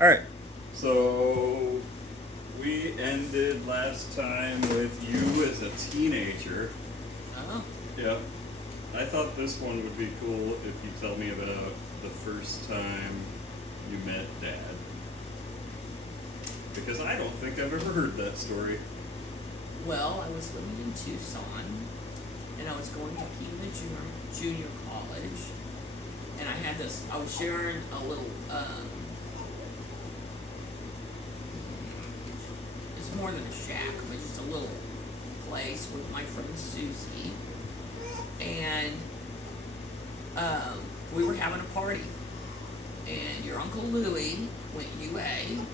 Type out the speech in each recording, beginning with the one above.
Alright, so we ended last time with you as a teenager. Oh. Yep. I thought this one would be cool if you tell me about the first time you met Dad. Because I don't think I've ever heard that story. Well, I was living in Tucson, and I was going to Pima Junior College, and I was sharing a little, it's more than a shack, but just a little place with my friend Susie, and, we were having a party, and your Uncle Louie went UA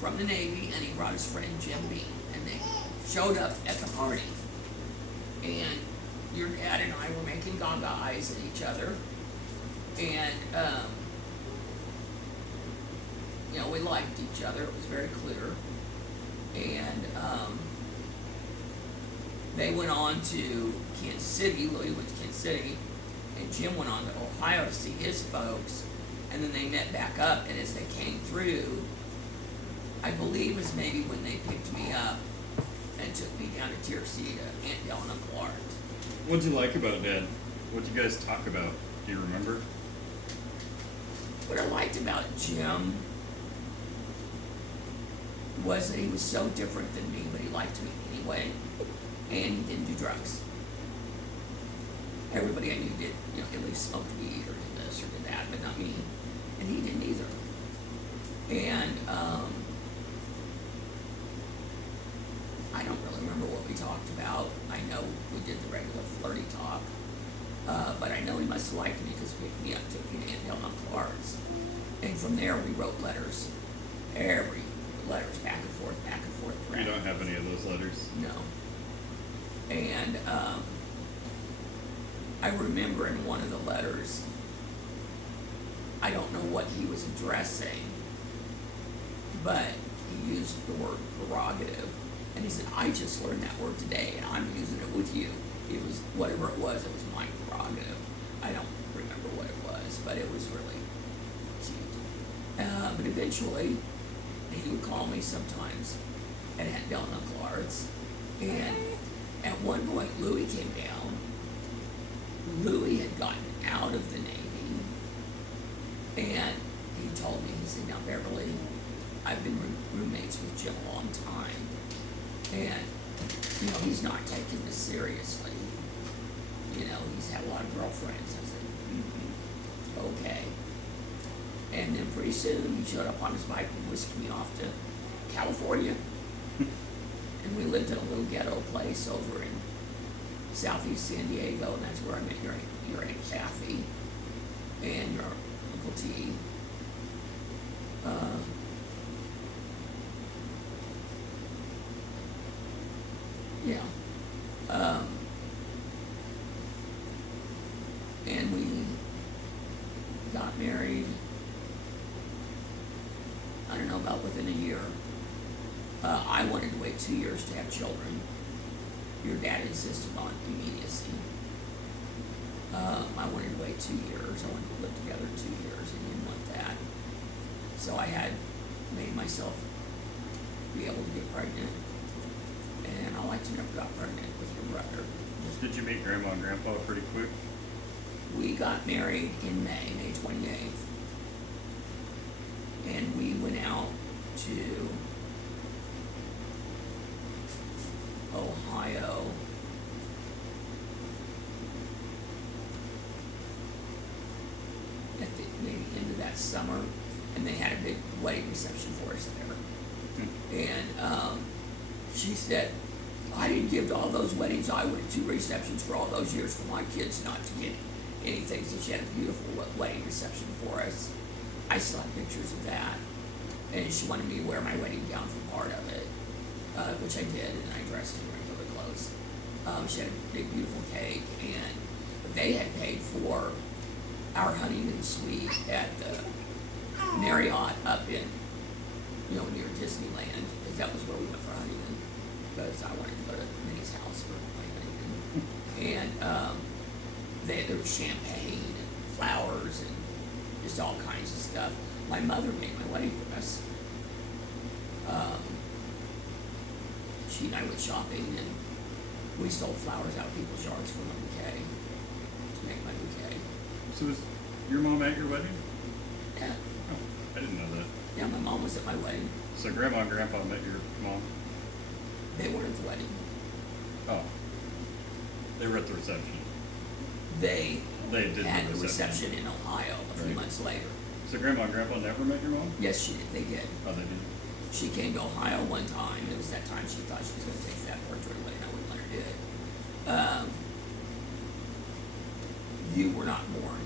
from the Navy, and he brought his friend Jim Beam, and they showed up at the party, and your dad and I were making gaga eyes at each other, and we liked each other. It was very clear, and they went on to Kansas City. Louis went to Kansas City, and Jim went on to Ohio to see his folks, and then they met back up, and as they came through, I believe it was maybe when they picked me up and took me down to TRC to Aunt Dell and Uncle Art. What'd you like about Dad? What'd you guys talk about? Do you remember? What I liked about Jim was that he was so different than me, but he liked me anyway, and he didn't do drugs. Everybody I knew did, at least smoked weed or did this or did that, but not me, and he didn't either. And I don't really remember what we talked about. I know we did the regular flirty talk, but I know he must have liked me because he picked me up, took me to Aunt Dell and Uncle Art's, and from there we wrote letters, letters back and forth. You don't have any of those letters? No. And I remember in one of the letters, I don't know what he was addressing, but he used the word prerogative. And he said, I just learned that word today, and I'm using it with you. It was, whatever it was my prerogative. I don't remember what it was, but it was really cute. But eventually, he would call me sometimes at Aunt Dell and Uncle Art's. And at one point, Louie came down. Louie had gotten out of the Navy, and he told me, he said, now Beverly, I've been roommates with Jim a long time. And, he's not taking this seriously. He's had a lot of girlfriends. I said, okay. And then pretty soon he showed up on his bike and whisked me off to California. And we lived in a little ghetto place over in southeast San Diego, and that's where I met your Aunt Kathy and your Uncle T. Yeah. And we got married, I don't know, about within a year. I wanted to wait 2 years to have children. Your dad insisted on immediacy. I wanted to wait 2 years. I wanted to live together 2 years, and he didn't want that. So I had made myself be able to get pregnant. And I like to never got pregnant with your brother. Did you meet Grandma and Grandpa pretty quick? We got married in May 28th. And we went out to Ohio at the maybe end of that summer, and they had a big wedding reception for us there. And she said, I didn't give to all those weddings. I went to receptions for all those years for my kids not to get anything. So she had a beautiful wedding reception for us. I still have pictures of that. And she wanted me to wear my wedding gown for part of it, which I did, and I dressed in regular clothes. She had a big, beautiful cake, and they had paid for our honeymoon suite at the Marriott up in, near Disneyland, because that was where we went for honeymoon, because I wanted to go to Minnie's house for my honeymoon. And there was champagne and flowers and just all kinds of stuff. my mother made my wedding dress. She and I went shopping, and we stole flowers out of people's yards for my bouquet, to make my bouquet. So was your mom at your wedding? Yeah. Oh, I didn't know that. Yeah, my mom was at my wedding. So Grandma and Grandpa met your mom? They weren't at the wedding. Oh. They were at the reception. They did had the a reception in Ohio a few Right. months later. So Grandma and Grandpa never met your mom? Yes, she did. They did. Oh, they did? She came to Ohio one time. It was that time she thought she was going to take that for her wedding. I wouldn't let her do it. You were not born.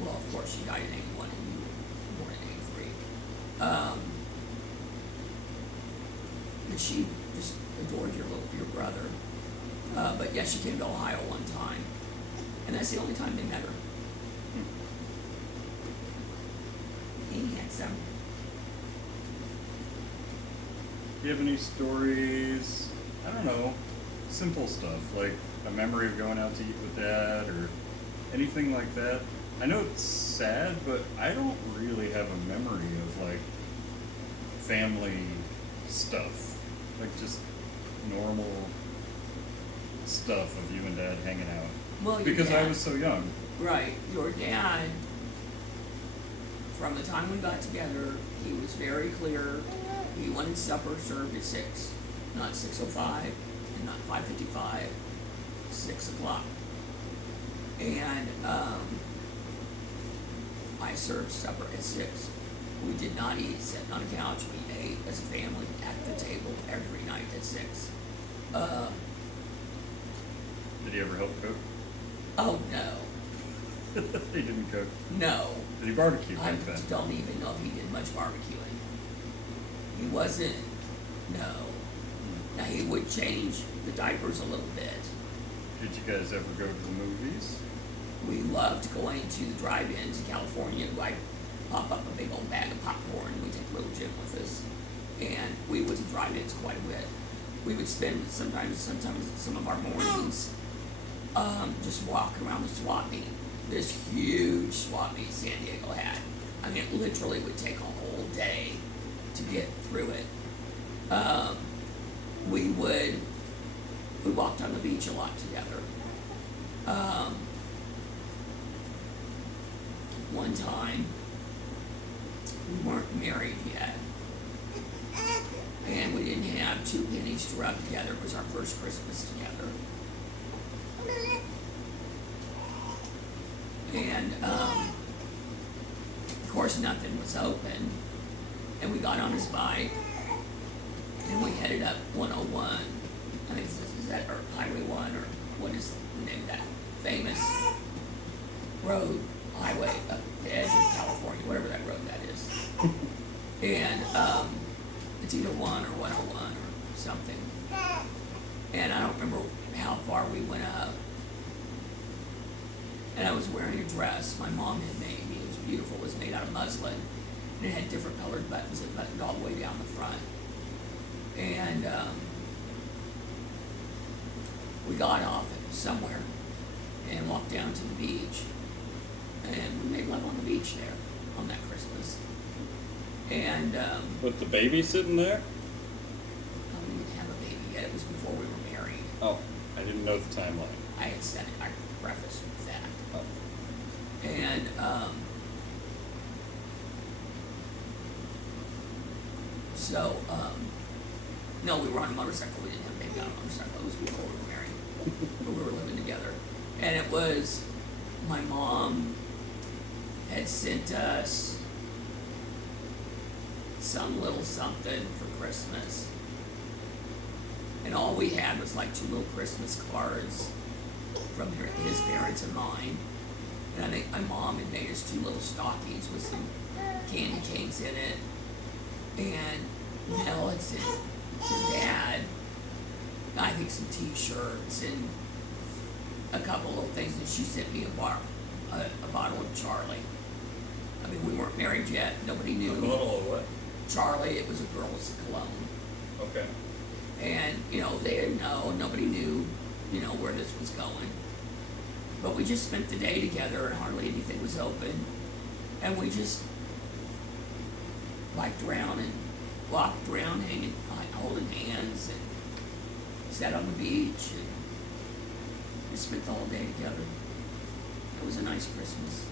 Well, of course, she died in 81 and you were born in 83. And she just adored your brother. But yeah, she came to Ohio one time. And that's the only time they met her. He had some. Do you have any stories? I don't know. Simple stuff, like a memory of going out to eat with Dad or anything like that. I know it's sad, but I don't really have a memory of like family stuff. Like just normal stuff of you and Dad hanging out. Well, your Because I dad- was so young. Right. Your dad, from the time we got together, he was very clear. He wanted supper served at 6, not 6:05, and not 5:55, 6 o'clock. And I served supper at 6. We did not eat sitting on a couch. We ate as a family at the table every night at 6. Did he ever help cook? Oh no, He didn't cook. no. Did he barbecue I back then? don't even know if he did much barbecuing. He wasn't, no. Now, he would change the diapers a little bit. Did you guys ever go to the movies? We loved going to the drive-ins in California. I'd pop up a big old bag of popcorn, and we'd take little Jim with us. And we would to drive-ins quite a bit. We would spend sometimes some of our mornings just walking around the swap meet. This huge swap meet San Diego had. I mean, it literally would take a whole day to get through it. We walked on the beach a lot together. One time, we weren't married yet, and we didn't have 2 pennies to rub together. It was our first Christmas together. And, of course, nothing was open. And we got on his bike, and we headed up 101. I think is that or Highway 1, or what is the name of that famous road, highway up the edge of California, whatever that road that is. And it's either 1 or 101 or something. And I don't remember how far we went up. And I was wearing a dress my mom had made me. It was beautiful. It was made out of muslin. And it had different colored buttons that buttoned all the way down the front. And we got off somewhere and walked down to the beach. And we made love on the beach there on that Christmas. And With the baby sitting there? we didn't have a baby yet. It was before we were married. Oh, I didn't know the timeline. I had said it. I prefaced with that. Oh. And no, we were on a motorcycle. We didn't have a baby on a motorcycle. It was before we were married. But we were living together. And it was, my mom had sent us some little something for Christmas. And all we had was like 2 little Christmas cards from his parents and mine. And I think my mom had made us 2 little stockings with some candy canes in it. And Mel had sent her dad, I think, some t-shirts and a couple little things. And she sent me a bottle of Charlie. I mean, we weren't married yet. Nobody knew. A bottle of what? Charlie, it was a girl's cologne. Okay. And, they didn't know. Nobody knew, where this was going. But we just spent the day together and hardly anything was open. And we just biked around and walked around hanging, holding hands, and sat on the beach, and we spent the whole day together. It was a nice Christmas.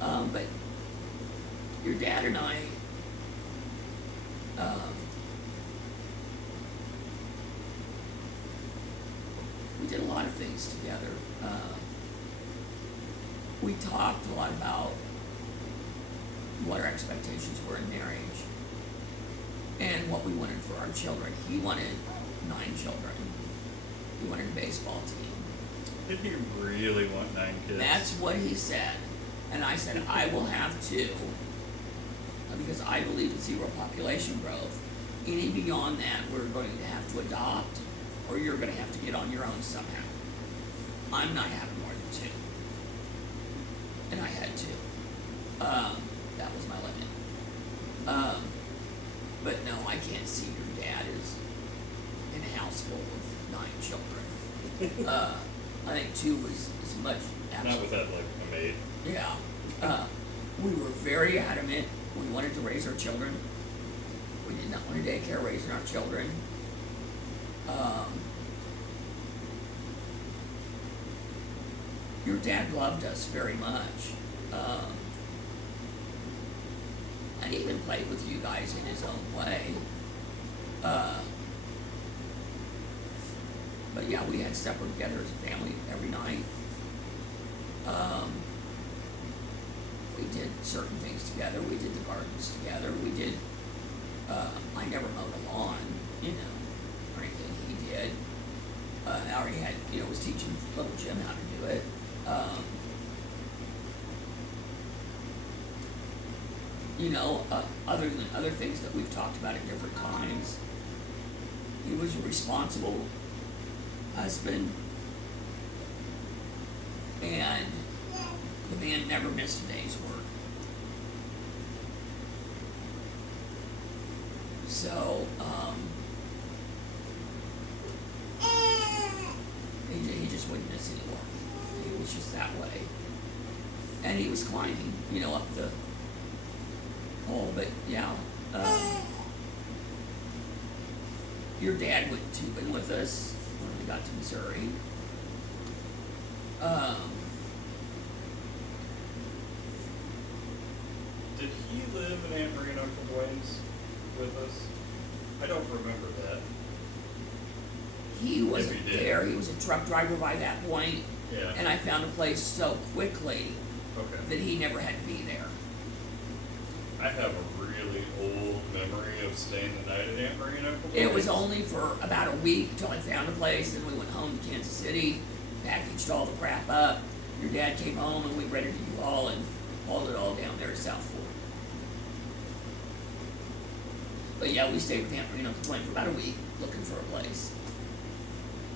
But your dad and I, we did a lot of things together. We talked a lot about what our expectations were in marriage and what we wanted for our children. He wanted 9 children. He wanted a baseball team. Did he really want 9 kids? That's what he said. And I said, I will have 2, because I believe in zero population growth. Any beyond that, we're going to have to adopt, or you're going to have to get on your own somehow. I'm not having more than 2. And I had 2. That was my limit. But no, I can't see your dad as in a house full of 9 children. I think 2 was as much. Not without like a maid. Yeah. We were very adamant. We wanted to raise our children. We did not want a daycare raising our children. Your dad loved us very much. And even played with you guys in his own way. But yeah, we had supper together as a family every night. We did certain things together. We did the gardens together. We did, I never mowed a lawn, or anything he did. I already had, was teaching little Jim how to do it. Other than other things that we've talked about at different times, he was a responsible husband, and the man never missed a day's work. So, he just wouldn't miss any work. He was just that way. And he was climbing, up the hole, but yeah. Your dad went tubing with us when we got to Missouri. Did he live in Aunt Marie and Uncle Dwayne's with us? I don't remember that. He wasn't there. He was a truck driver by that point. Yeah. And I found a place so quickly that he never had to be there. I have a really old memory of staying the night at Aunt Marie and Uncle Dwayne's. It was only for about a week until I found a place, and we went home to Kansas City, packaged all the crap up. Your dad came home, and we rented a U-Haul and hauled it all down there to South Fork. But yeah, we stayed with Aunt Marie and Uncle Dwayne for about a week, looking for a place.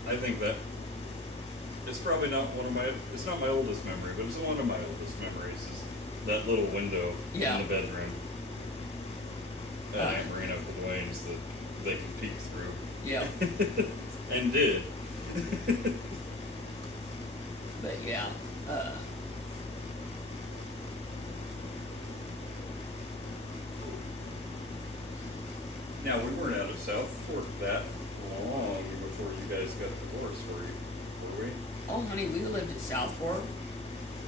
I think that it's probably not it's not my oldest memory, but it's one of my oldest memories is that little window in the bedroom at Aunt Marie and Uncle Dwayne's that they could peek through. Yeah. And did. But yeah, now we weren't out of South Fork that long before you guys got divorced, were we? Oh, honey, we lived at South Fork,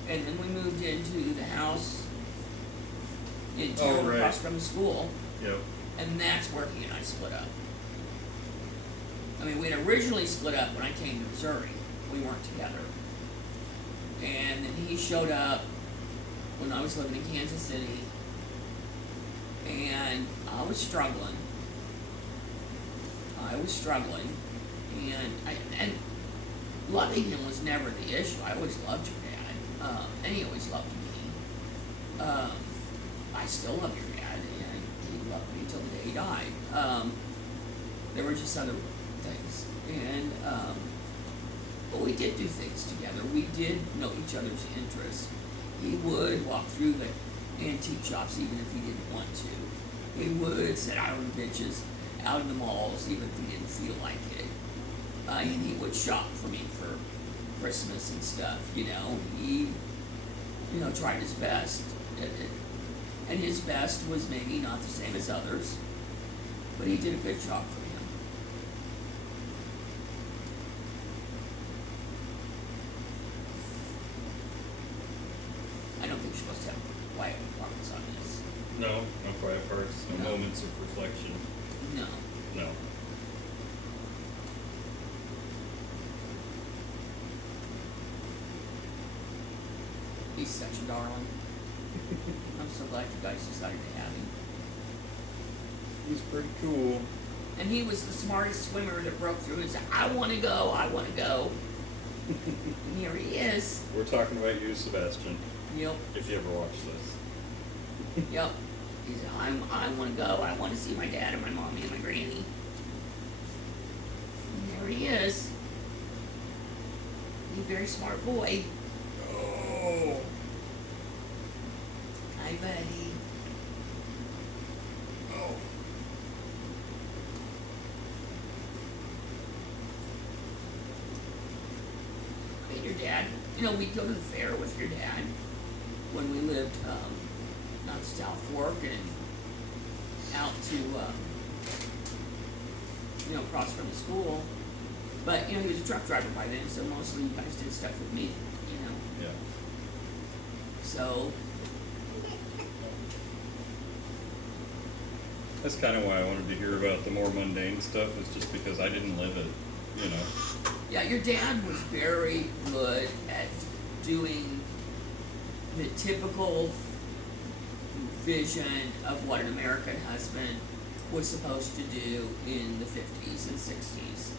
and then we moved into the house in town across from the school. Yep. And that's where he and I split up. I mean, we had originally split up when I came to Missouri. We weren't together. And then he showed up when I was living in Kansas City, and I was struggling. And loving him was never the issue. I always loved your dad, and he always loved me. I still love your dad, and he loved me until the day he died. There were just other things, and but we did do things together. We did know each other's interests. He would walk through the antique shops even if he didn't want to. He would sit out on the benches out in the malls even if he didn't feel like it. And he would shop for me for Christmas and stuff, He, tried his best. And his best was maybe not the same as others, but he did a good job for him. I don't think you're supposed to have quiet parts on this. No, no quiet parts, no No. moments of reflection. No. No. He's such a darling. I'm so glad you guys decided to have him. He's pretty cool. And he was the smartest swimmer that broke through and said, I want to go, I want to go. And here he is. We're talking about you, Sebastian, Yep, if you ever watch this. yep. He said, I want to go, I want to see my dad and my mommy and my granny. And there he is. He's a very smart boy. Oh. Hi, buddy. Oh. And your dad, you know, we'd go to the fair with your dad when we lived out South Fork and out to, you know, across from the school. But, you know, he was a truck driver by then, so mostly you guys did stuff with me, you know. Yeah. So, That's kind of why I wanted to hear about the more mundane stuff, is just because I didn't live it, you know. yeah, your dad was very good at doing the typical vision of what an American husband was supposed to do in the 50s and 60s.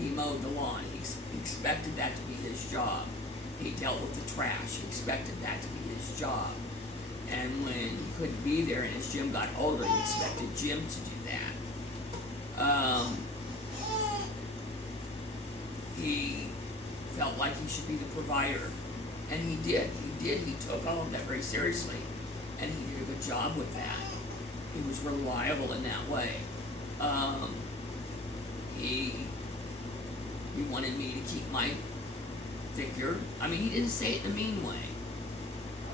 He mowed the lawn. He expected that to be his job. He dealt with the trash. He expected that to be his job. And when he couldn't be there and as Jim got older, he expected Jim to do that. He felt like he should be the provider. And he did. He took all of that very seriously. And he did a good job with that. He was reliable in that way. He wanted me to keep my figure. I mean, he didn't say it in a mean way,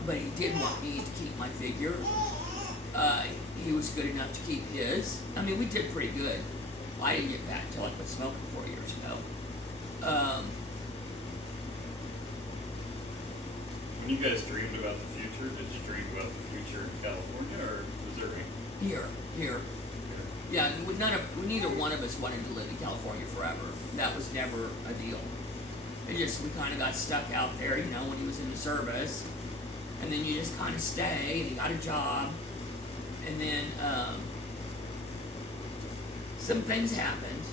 but he did want me to keep my figure. He was good enough to keep his. I mean, we did pretty good. I didn't get back until I quit smoking 4 years ago. When you guys dreamed about the future, did you dream about the future in California or Missouri? Here. Yeah, neither one of us wanted to live in California forever. That was never a deal. It just, we kind of got stuck out there, you know, when he was in the service. And then you just kind of stay, and he got a job. And then, some things happened.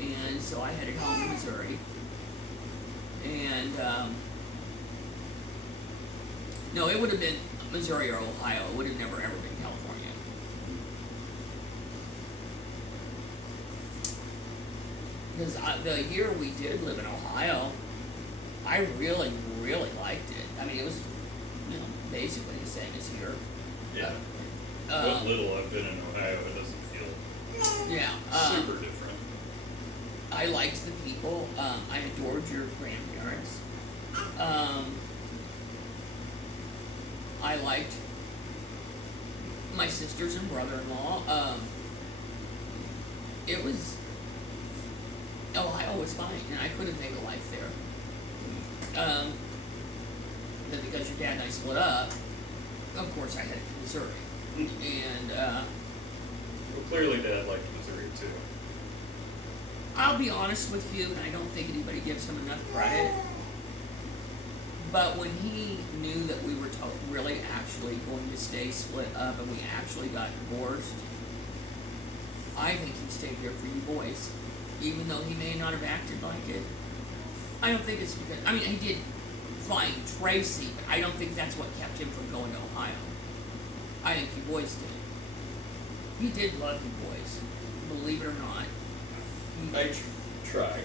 And so I headed home to Missouri. And, no, it would have been Missouri or Ohio. It would have never, ever been California. Because the year we did live in Ohio, I really, really liked it. I mean, it was, you know, basically the same as here. Yeah. What little I've been in Ohio, it doesn't feel Yeah. super different. I liked the people. I adored your grandparents. I liked my sisters and brother-in-law. It was, Ohio was fine, and I couldn't make a life there. Then because your dad and I split up, of course I headed to Missouri. And, Well, clearly Dad liked Missouri too. I'll be honest with you, and I don't think anybody gives him enough credit, but when he knew that we were really actually going to stay split up and we actually got divorced, I think he stayed here for you boys, even though he may not have acted like it. I don't think it's because, I mean, he did find Tracy, but I don't think that's what kept him from going to Ohio. I think you boys did. He did love you boys, believe it or not. I try.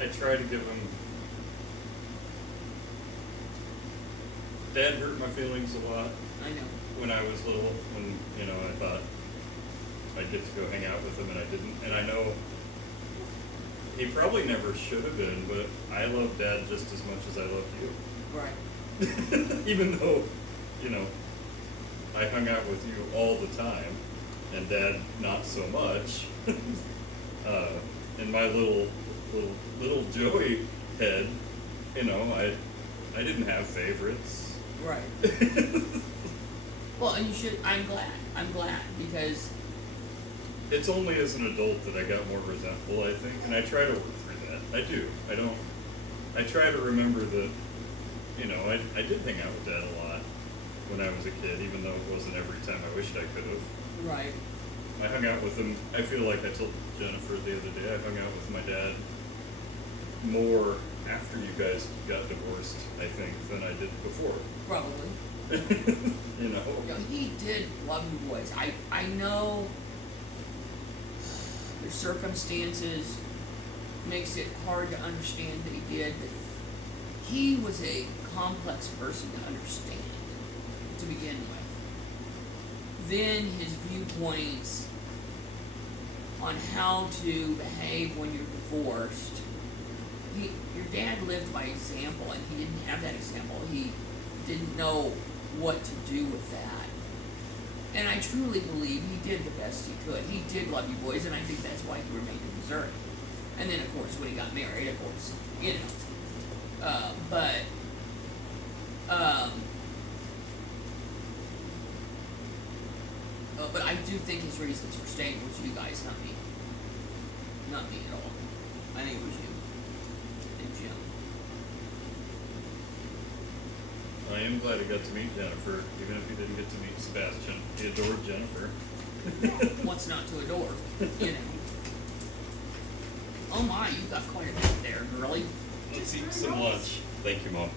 I try to give him. Dad hurt my feelings a lot I know. when I was little. When I thought I'd get to go hang out with him, and I didn't. And I know he probably never should have been, but I love Dad just as much as I loved you. Right. Even though, I hung out with you all the time, and Dad not so much. In my little Joey head, you know, I didn't have favorites. Right. Well, and you should. I'm glad because It's only as an adult that I got more resentful, I think, and I try to work through that. I do. I try to remember that, you know, I did hang out with Dad a lot when I was a kid, even though it wasn't every time I wished I could have. right. I hung out with him. I feel like I told Jennifer the other day, I hung out with my dad more after you guys got divorced, I think, than I did before. Probably. You know? You know, he did love you boys. I know the circumstances makes it hard to understand that he did, but he was a complex person to understand to begin with. Then his viewpoints on how to behave when you're divorced. Your dad lived by example, and he didn't have that example. He didn't know what to do with that. And I truly believe he did the best he could. He did love you boys, and I think that's why he remained in Missouri. And then, of course, when he got married, of course, you know. But I do think his reasons for staying was you guys, not me. Not me at all. I think it was you and Jim. I am glad I got to meet Jennifer, even if he didn't get to meet Sebastian. He adored Jennifer. What's not to adore, you know. Oh my, you got quite a bit there, girlie. Let's eat some lunch. Thank you, Mom.